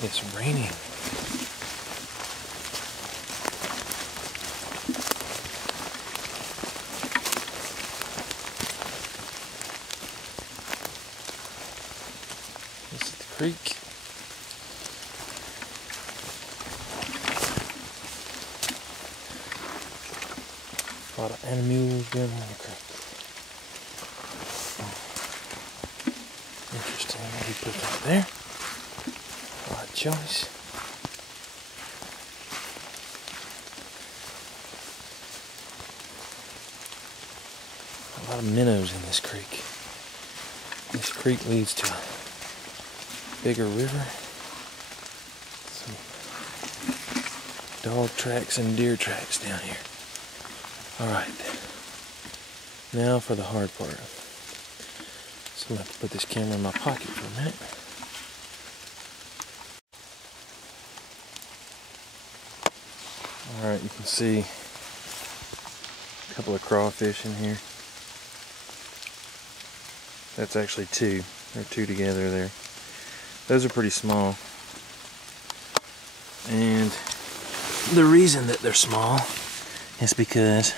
It's raining. This is the creek. A lot of animals down on the creek. Interesting what he put that there. Odd choice. A lot of minnows in this creek. This creek leads to a bigger river. Some dog tracks and deer tracks down here. Alright, now for the hard part. So I'm going to have to put this camera in my pocket for a minute. Alright, you can see a couple of crawfish in here. That's actually two. They're two together there. Those are pretty small. And the reason that they're small is because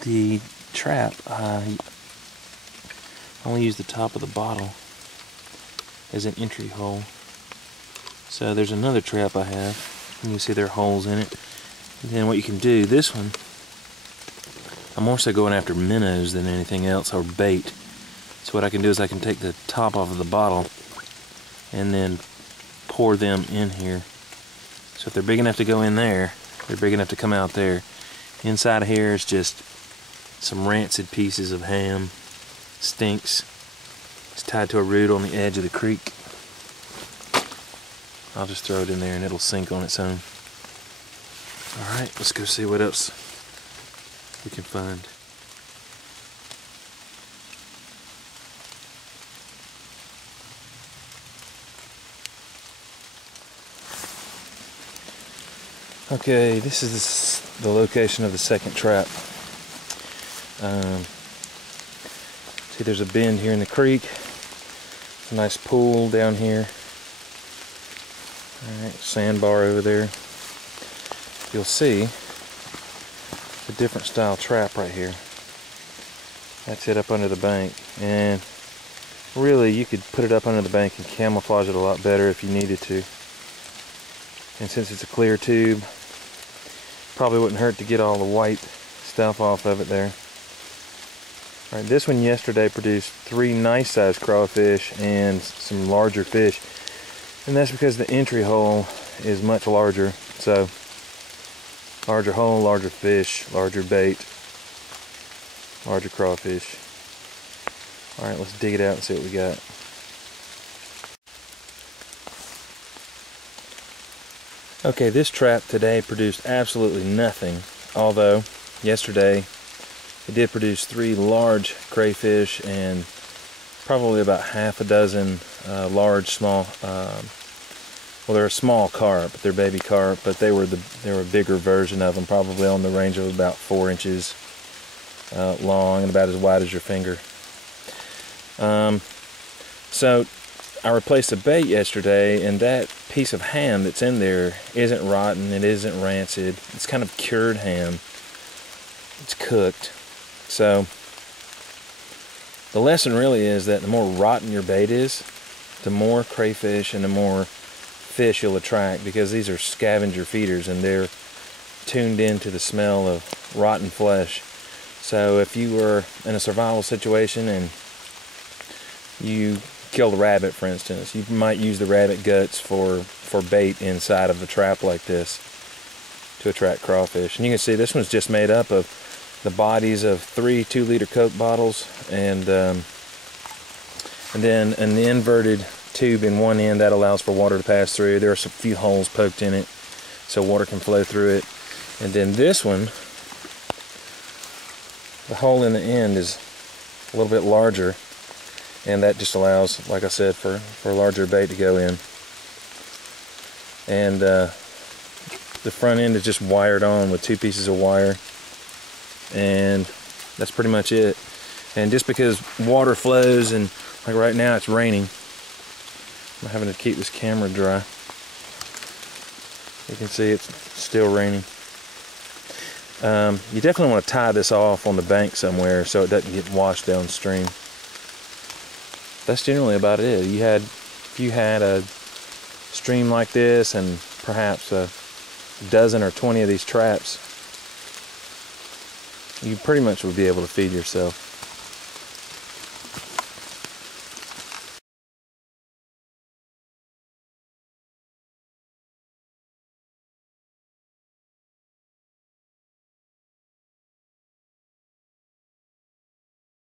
the trap, I only use the top of the bottle as an entry hole. So there's another trap I have, and you see there are holes in it. And then what you can do, this one, I'm more so going after minnows than anything else, or bait. So what I can do is I can take the top off of the bottle and then pour them in here. So if they're big enough to go in there, they're big enough to come out there. Inside of here is just some rancid pieces of ham. Stinks. It's tied to a root on the edge of the creek. I'll just throw it in there and it'll sink on its own. Alright, let's go see what else we can find. Okay, this is the location of the second trap. See, there's a bend here in the creek. A nice pool down here. Alright, sandbar over there. You'll see a different style trap right here. That's it up under the bank. And really, you could put it up under the bank and camouflage it a lot better if you needed to. And since it's a clear tube, probably wouldn't hurt to get all the white stuff off of it there. Alright, this one yesterday produced 3 nice sized crawfish and some larger fish. And that's because the entry hole is much larger. So, larger hole, larger fish, larger bait, larger crawfish. Alright, let's dig it out and see what we got. Okay, this trap today produced absolutely nothing, although yesterday it did produce 3 large crayfish and probably about half a dozen large, small, well, they're a small carp, they're baby carp, but they were a bigger version of them, probably on the range of about 4 inches long and about as wide as your finger. So I replaced the bait yesterday, and that piece of ham that's in there isn't rotten, it isn't rancid, it's kind of cured ham. It's cooked. So the lesson really is that the more rotten your bait is, the more crayfish and the more fish you'll attract, because these are scavenger feeders and they're tuned into the smell of rotten flesh. So if you were in a survival situation and you killed a rabbit, for instance, you might use the rabbit guts for bait inside of a trap like this to attract crawfish. And you can see this one's just made up of the bodies of 3 2-liter Coke bottles and then an inverted tube in one end that allows for water to pass through. There are a few holes poked in it so water can flow through it. And then this one, the hole in the end is a little bit larger, and that just allows, like I said, for larger bait to go in. And the front end is just wired on with 2 pieces of wire, and that's pretty much it. And just because water flows, and like right now it's raining, I'm having to keep this camera dry. You can see it's still raining. You definitely want to tie this off on the bank somewhere so it doesn't get washed downstream. That's generally about it. If you had a stream like this and perhaps a dozen or 20 of these traps, you pretty much would be able to feed yourself.